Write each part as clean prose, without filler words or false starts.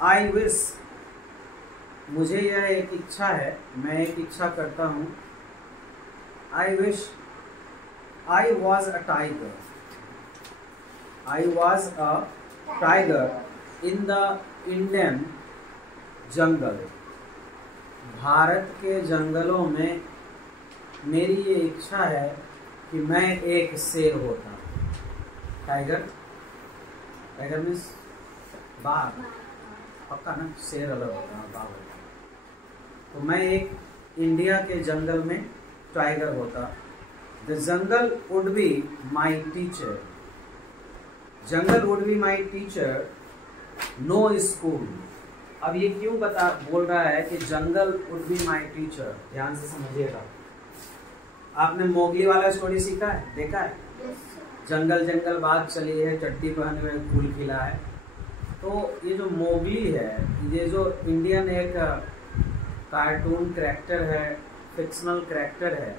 I wish, मुझे यह एक इच्छा है, मैं एक इच्छा करता हूँ। I wish I was a tiger, I was a tiger in the Indian jungle. Bharat के जंगलों में मेरी ये इच्छा है कि मैं एक शेर होता। टाइगर, टाइगर मीन्स बाघ, पक्का ना, शेर अलग होता है, बाघ होता है। तो मैं एक इंडिया के जंगल में टाइगर होता। The jungle would be my teacher, jungle would be my teacher, no school. अब ये क्यों बोल रहा है कि jungle would be my teacher? ध्यान से समझिएगा। आपने मोगली वाला स्टोरी सीखा है, देखा है? जंगल जंगल बाग चली है, चड्डी पहने हुए फूल खिला है। तो ये जो मोगली है, ये जो इंडियन एक कार्टून कैरेक्टर है, फिक्शनल कैरेक्टर है,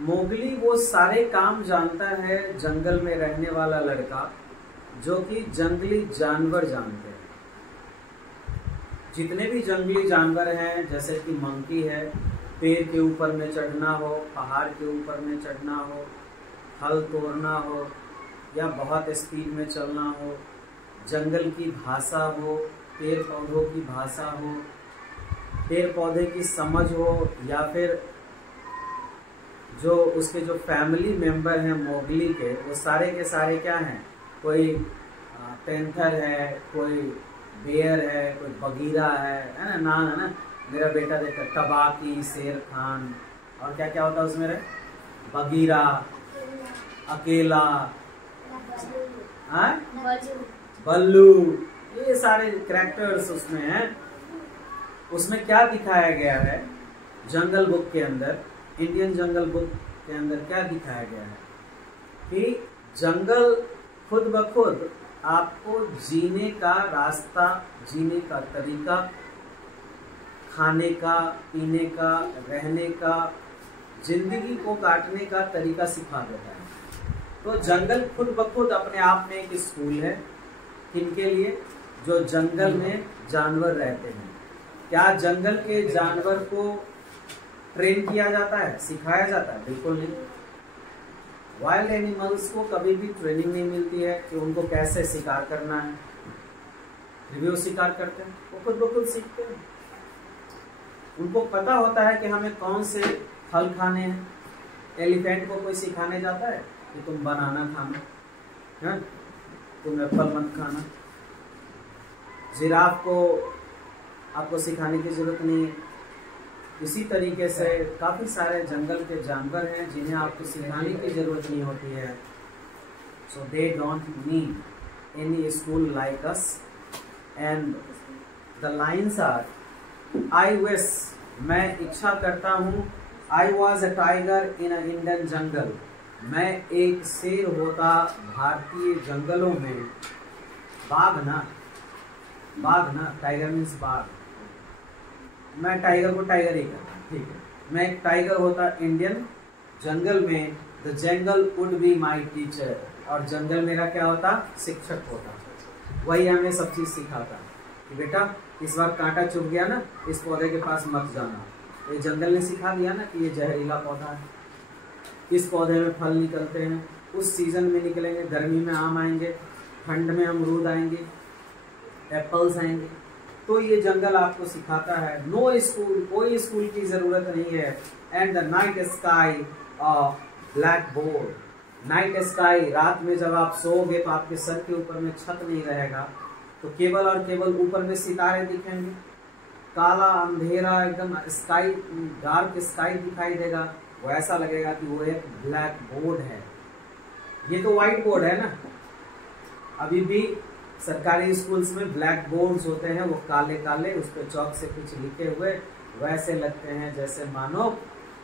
मोगली वो सारे काम जानता है जंगल में रहने वाला लड़का, जो कि जंगली जानवर जानते हैं। जितने भी जंगली जानवर हैं, जैसे कि मंकी है, पेड़ के ऊपर में चढ़ना हो, पहाड़ के ऊपर में चढ़ना हो, फल तोड़ना हो, या बहुत स्पीड में चलना हो, जंगल की भाषा हो, पेड़ पौधों की भाषा हो, पेड़ पौधे की समझ हो, या फिर जो उसके जो फैमिली मेंबर हैं मोगली के, वो सारे के सारे क्या हैं? कोई पैंथर है, कोई बेयर है, कोई बगीरा है ना, नाम है ना। मेरा बेटा देखा तबाकी, शेर खान, और क्या क्या होता है उसमें? बगीरा, अकेला, बल्लू, ये सारे कैरेक्टर्स उसमें हैं। उसमें क्या दिखाया गया है जंगल बुक के अंदर, इंडियन जंगल बुक के अंदर क्या दिखाया गया है कि जंगल खुद ब खुद आपको जीने का रास्ता, जीने का तरीका, खाने का, पीने का, रहने का, जिंदगी को काटने का तरीका सिखा देता है। तो जंगल खुद ब खुद अपने आप में एक स्कूल है। किनके लिए? जो जंगल में जानवर रहते हैं। क्या जंगल के जानवर को ट्रेन किया जाता है, सिखाया जाता है? बिल्कुल नहीं। वाइल्ड एनिमल्स को कभी भी ट्रेनिंग नहीं मिलती है कि उनको कैसे शिकार करना है। रिव्यू शिकार करते हैं, वो खुद ब खुद सीखते हैं। उनको पता होता है कि हमें कौन से फल खाने हैं। एलिफेंट को कोई सिखाने जाता है कि तुम बनाना खाना है, तुम एप्पल मत खाना। जिराफ को आपको सिखाने की जरूरत नहीं है। इसी तरीके से काफ़ी सारे जंगल के जानवर हैं जिन्हें आपको सिखाने की ज़रूरत नहीं होती है। So they don't need any school like us. And the lines are, I wish, मैं इच्छा करता हूँ, I was a tiger in a Indian jungle, मैं एक शेर होता भारतीय जंगलों में। बाघ ना, बाघ ना, टाइगर मीन्स बाघ। मैं टाइगर को टाइगर ही करता, ठीक है। मैं एक टाइगर होता इंडियन जंगल में। The jungle would be my teacher, और जंगल मेरा क्या होता? शिक्षक होता। वही हमें सब चीज सिखाता कि बेटा इस बार कांटा चुभ गया ना, इस पौधे के पास मत जाना। ये जंगल ने सिखा दिया ना कि ये जहरीला पौधा है, इस पौधे में फल निकलते हैं, उस सीजन में निकलेंगे। गर्मी में आम आएंगे, ठंड में अमरूद आएंगे, एप्पल्स आएंगे। तो ये जंगल आपको सिखाता है। नो स्कूल, कोई स्कूल की जरूरत नहीं है। And the night sky of black board, night sky, रात में जब आप सोओगे तो आपके सर के ऊपर में छत नहीं रहेगा, तो केवल और केवल ऊपर में सितारे दिखेंगे। काला अंधेरा एकदम स्काई, डार्क स्काई दिखाई देगा। वो ऐसा लगेगा कि वो एक ब्लैक बोर्ड है। ये तो व्हाइट बोर्ड है ना। अभी भी सरकारी स्कूल्स में ब्लैक बोर्ड्स होते हैं, वो काले काले, उस पर चौक से कुछ लिखे हुए, वैसे लगते हैं जैसे मानो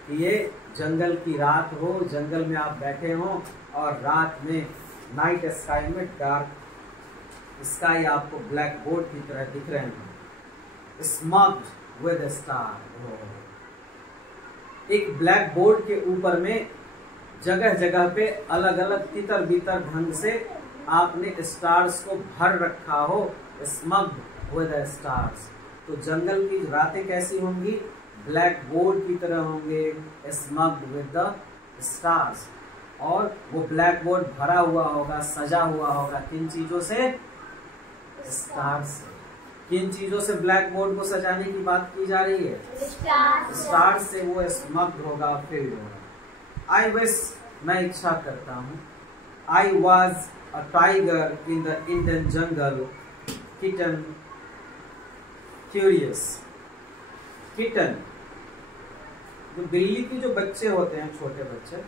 कि ये जंगल की रात हो, जंगल में आप बैठे हो और रात में नाइट स्काई में डार्क स्काई आपको ब्लैक बोर्ड की तरह दिख रहे हैं, स्मग्ड विद स्टार। एक ब्लैक बोर्ड के ऊपर में जगह जगह पे अलग अलग तितर बितर ढंग से आपने स्टार्स को भर रखा हो, स्मग्ड विद द स्टार्स। तो जंगल की रातें कैसी होंगी? ब्लैक बोर्ड की तरह होंगे, स्मग्ड विद द स्टार्स। और वो ब्लैक बोर्ड भरा हुआ होगा, सजा हुआ होगा किन चीजों से? स्टार्स से। किन चीजों से ब्लैक बोर्ड को सजाने की बात की जा रही है? स्टार्स से वो स्मग्ड होगा, फिल्ड होगा। आई विश, मैं इच्छा करता हूँ, I was a tiger in the Indian jungle, kitten curious. Kitten, जो बिल्ली की जो बच्चे होते हैं, छोटे बच्चे,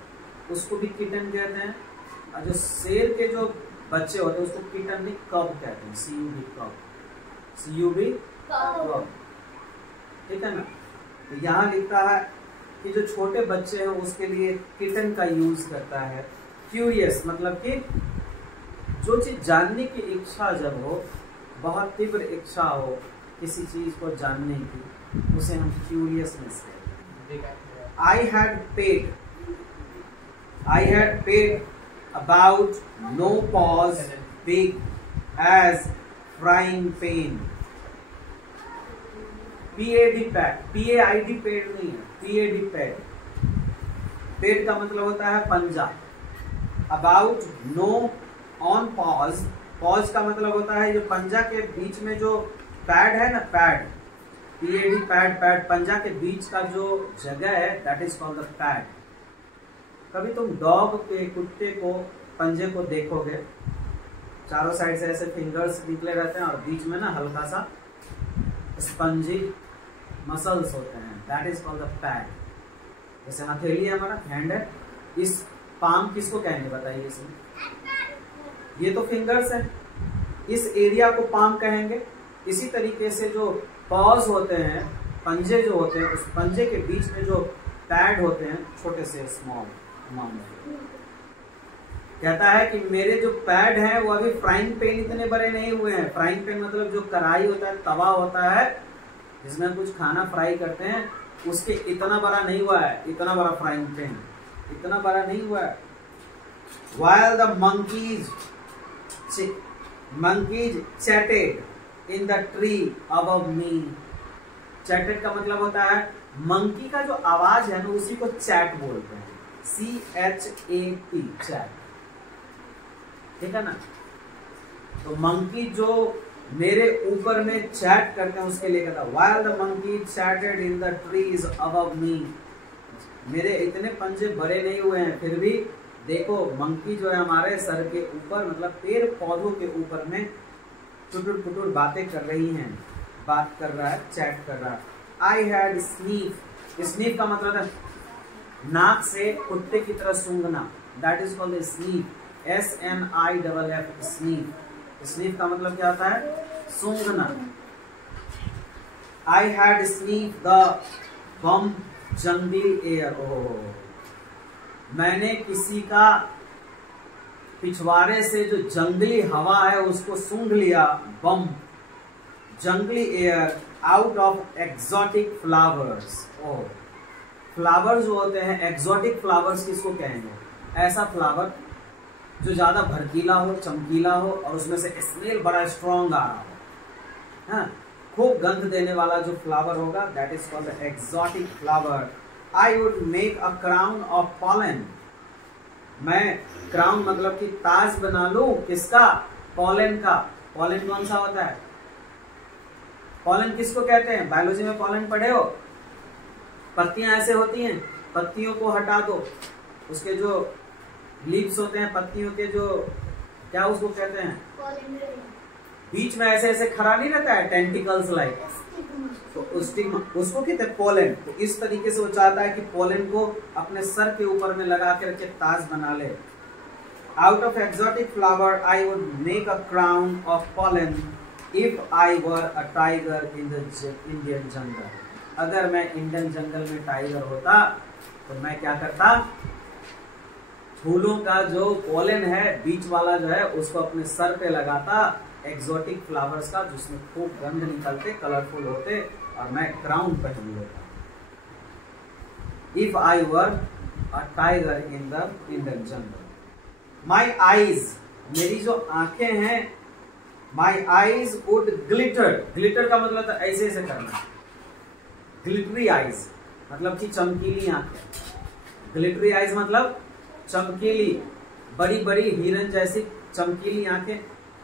उसको भी किटन कहते हैं। और जो शेर के जो बच्चे होते हैं उसको किटन नहीं, कब कहते हैं, CUB कब, CUB कब, ठीक है ना। तो यहाँ लिखता है कि जो छोटे बच्चे हैं उसके लिए किटन का यूज करता है। क्यूरियस मतलब कि जो चीज जानने की इच्छा जब हो, बहुत तीव्र इच्छा हो किसी चीज को जानने की, उसे हम क्यूरियसनेस कहते हैं। I had paid about no pause big as frying pan. PAD pad, PAID paid नहीं है, PAD पैड। पेड का मतलब होता है पंजा। About no on pause, pause का मतलब होता है जो पंजा के बीच में जो पैड है ना, पैड, PAD पैड, पैड पंजा के बीच का जो जगह है, that is called the pad. कभी तुम डॉग के, कुत्ते को पंजे को देखोगे, चारों साइड से ऐसे फिंगर्स निकले रहते हैं और बीच में ना हल्का सा स्पंजी मसल्स होते हैं, that is called the pad. जैसे हथेली है हमारा, हैंड है, इस पाम किसको कहेंगे बताइए इसमें? ये तो फिंगर्स है, इस एरिया को पाम कहेंगे। इसी तरीके से जो पॉज होते हैं, पंजे जो होते हैं, उस पंजे के बीच में जो पैड होते हैं, छोटे से स्मॉल अमाउंट, कहता है कि मेरे जो पैड हैं वो अभी फ्राइंग पैन इतने बड़े नहीं हुए हैं। फ्राइंग पैन मतलब जो कढ़ाई होता है, तवा होता है जिसमें कुछ खाना फ्राई करते हैं, उसके इतना बड़ा नहीं हुआ है, इतना बड़ा फ्राइंग पैन इतना बड़ा नहीं हुआ है। While the monkeys chatted in the tree above me, chatted का मतलब होता है मंकी का जो आवाज है ना, उसी को चैट बोलते हैं, CHAT, चैट, ठीक है ना। तो मंकी जो मेरे ऊपर में चैट करते हैं उसके लिए कहता है while the monkey chatted in the trees above me, मेरे इतने पंजे बड़े नहीं हुए हैं, फिर भी देखो मंकी जो है हमारे सर के ऊपर, मतलब पेड़ पौधों के ऊपर में टुटुर टुटुर बातें कर रही हैं, बात कर रहा है, चैट कर रहा है। आई हैड स्नीफ, स्नीफ का मतलब है नाक से कुत्ते की तरह सूंघना, that is called sniff, SNIFF, sniff. Sniff का मतलब क्या होता है? सूंघना। I had sniff the balmy jungle air, ओह, मैंने किसी का पिछवाड़े से जो जंगली हवा है उसको सूंघ लिया, बम jungle air out of exotic flowers. Oh, flowers जो होते हैं, एक्सोटिक फ्लावर्स किसको कहेंगे? ऐसा फ्लावर जो ज्यादा भड़कीला हो, चमकीला हो और उसमें से स्मेल बड़ा स्ट्रॉन्ग आ रहा हो, हाँ, खूब गंध देने वाला जो फ्लावर होगा, that is called exotic flower. I would make a crown of pollen, मैं क्राउन मतलब कि ताज बना लूं, किसका? पॉलन का। पॉलन कौन सा होता है? पॉलन किसको कहते हैं? बायोलॉजी में पॉलन पढ़े हो? पत्तियां ऐसे होती हैं, पत्तियों को हटा दो, उसके जो लीव्स होते हैं पत्तियों के, जो क्या उसको कहते हैं, बीच में ऐसे ऐसे खड़ा नहीं रहता है, टेंटिकल्स लाइक, तो उसको कहते हैं पोलन। तो इस तरीके से वो चाहता है कि पोलन को अपने सर के ऊपर में लगा के रखे, ताज बना ले। Out of exotic flower I would make a crown of pollen if I were a tiger in the Indian jungle. अगर मैं इंडियन जंगल में टाइगर होता तो मैं क्या करता? फूलों का जो पोलन है, बीच वाला जो है, उसको अपने सर पे लगाता, एक्सोटिक फ्लावर्स का, जिसमें खूब गंध निकलते, कलरफुल होते, और मैं क्राउन पहन लेता। If I were a tiger in the Indian jungle. My eyes, मेरी जो आंखें हैं, माई आईज वुड ग्लिटर, ग्लिटर का मतलब था ऐसे ऐसे करना, ग्लिटरी आईज मतलब कि चमकीली आंखें, ग्लिटरी आईज मतलब चमकीली, बड़ी बड़ी हिरन जैसी चमकीली आंखें,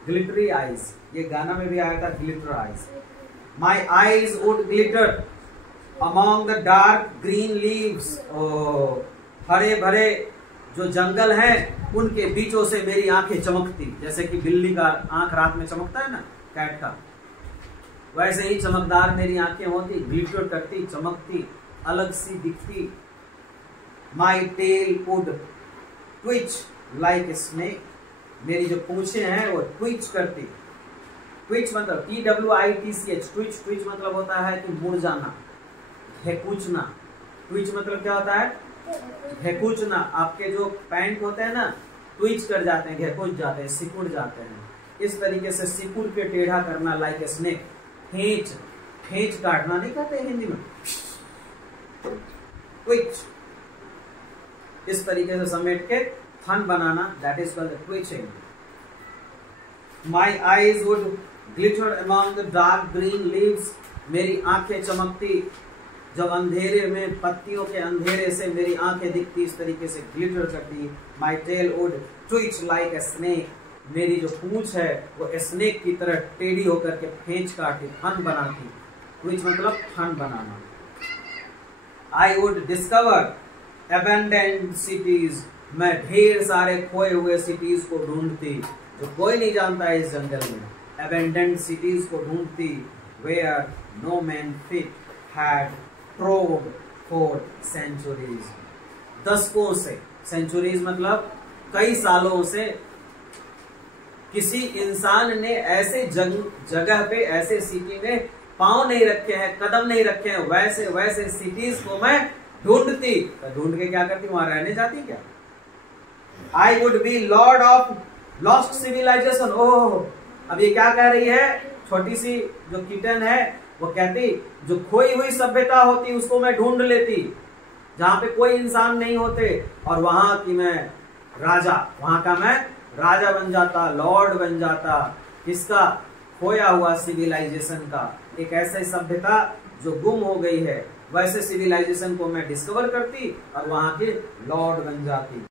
ग्लिटरी आईज, ये गाना में भी आया था glitter eyes. My eyes would glitter among the dark green leaves, हरे भरे जो जंगल हैं उनके बीचों से मेरी आंखें चमकती, जैसे कि बिल्ली का आंख रात में चमकता है ना, कैट का, वैसे ही चमकदार मेरी आंखें होती, ग्लिटर करती, चमकती, अलग सी दिखती। My tail would twitch like a snake, मेरी जो पूंछें हैं वो ट्विच करती, ट्विच मतलब TWITCH, ट्विच, ट्विच मतलब होता है कि मुड़ जाना, हेकूचना, ट्विच मतलब क्या होता है, हेकूचना, आपके जो पैंट होते हैं ना ट्विच कर जाते हैं, घेकुच जाते हैं, सिकुड़ जाते हैं, इस तरीके से सिकुड़ के टेढ़ा करना, लाइक ए स्नेक, खींच, खींच काटना नहीं कहते हिंदी में, ट्विच, इस तरीके से समेट के फन बनाना, that is called twitching. My eyes would glitter among the dark green leaves, मेरी आंखें चमकती जब अंधेरे में, पत्तियों के अंधेरे से मेरी आंखें दिखती, इस तरीके से ग्लिटर करती। My tail would twitch like a snake, मेरी जो पूंछ है वो स्नेक की तरह टेढ़ी होकर के फेंच काटती, फन बनाती, ट्विच मतलब फन बनाना। I would discover abandoned cities, मैं ढेर सारे खोए हुए सिटीज को ढूंढती, जो कोई नहीं जानता है इस जंगल में, अबैंडन्ड सिटीज को ढूंढती, where no man feet had trod for centuries, दशकों से, सेंचुरीज मतलब कई सालों से किसी इंसान ने ऐसे जगह पे, ऐसे सिटी में पांव नहीं रखे हैं, कदम नहीं रखे हैं, वैसे वैसे सिटीज को मैं ढूंढती, तो ढूंढ के क्या करती, वहां रहने जाती क्या। I would be lord of lost civilisation, oh अब ये क्या कह रही है, छोटी सी जो किटन है वो कहती जो खोई हुई सभ्यता होती उसको मैं ढूंढ लेती, जहां पे कोई इंसान नहीं होते, और वहां की मैं राजा, वहां का मैं राजा बन जाता, लॉर्ड बन जाता, किसका, खोया हुआ सिविलाइजेशन का, एक ऐसी सभ्यता जो गुम हो गई है, वैसे सिविलाइजेशन को मैं डिस्कवर करती और वहां के लॉर्ड बन जाती।